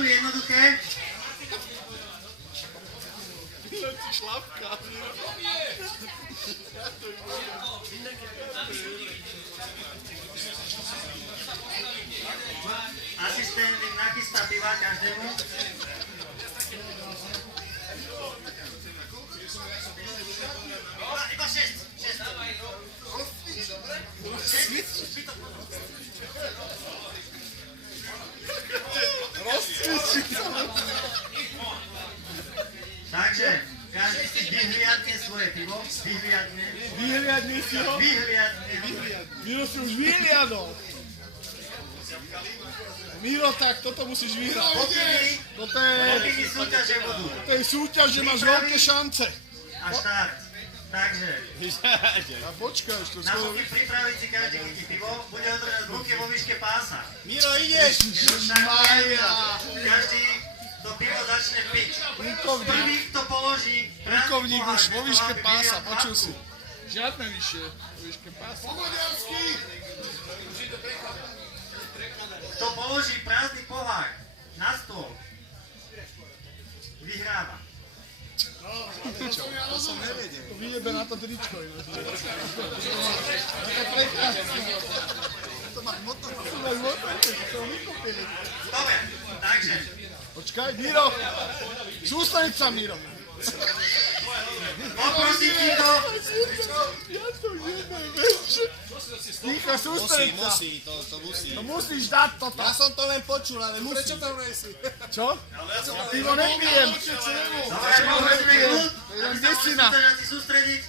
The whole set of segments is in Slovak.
veľmi jednoduché. Šlapka. Asistent nachystá piva každému. Iba 6. Takže, každý si vyhliadne svoje pivo. Vyhliadni si ho? Vyhliadne. Miro si už vyhliadol. Miro, tak toto musíš vyhrať. Pokyny súťaže budú. To je súťaž, že máš veľké šance. A štart. Takže, A počkaj, ešte na boky pripraviť si každý chytí pivo, bude održať v ruke vo výške pása. Miro, ideš! Každý to pivo začne piť. Prvý, kto položí Plukovník už vo výške pása, počul si. Žiadne vyššie vo výške pása. Kto položí prázdny pohár na stôl, vyhráva. To som nevedel. To vyjebe na to tričko. To máš motor. Dobre, takže. Počkaj, Miro. Sústaniť sa, Miro. Poprosím ti to. Ja to jebem, vieš. Ticho, sústaniť sa. To musí. To musíš dať toto. Ja som to len počul, ale musí. Prečo tam nejsi? Čo? Ja pivo nepijem. Dobre, poprosíme kľud. Aby sa mohli súťažiaci sústrediť.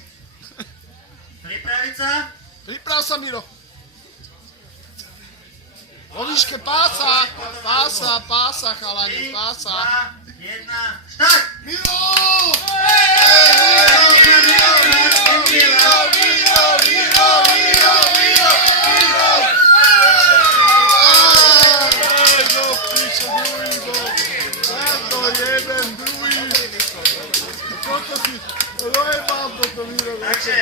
Pripraviť sa. Priprav sa, Miro. Vo výške pása. Pása, chalani, 3, 2, pása. 1, štart! Miro! Takže,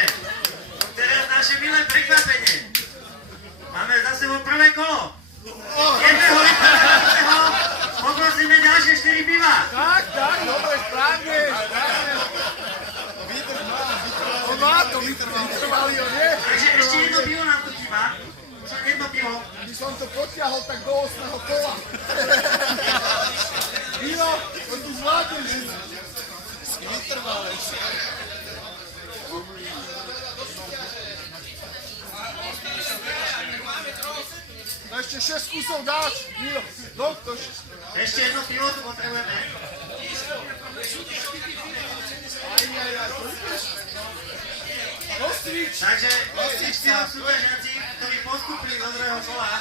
teraz naše milé prekvapenie. Máme za sebou prvé kolo. Jedného vypadného, poprosíme ďalšie 4 piva. Tak, dobre, správne. On má to, vytrvali ho, nie? Takže ešte jedno pivo nám tu chýba. Už len jedno pivo. By som to potiahol tak do 8. kola. Miro, to tu zvládneš. Vytrvalejšie. Ešte 6 kusov dáš, Miro. No, to Ešte jedno pivo tu potrebujeme. Takže tí 4 súťažiaci, ktorí postúpili do druhého kola,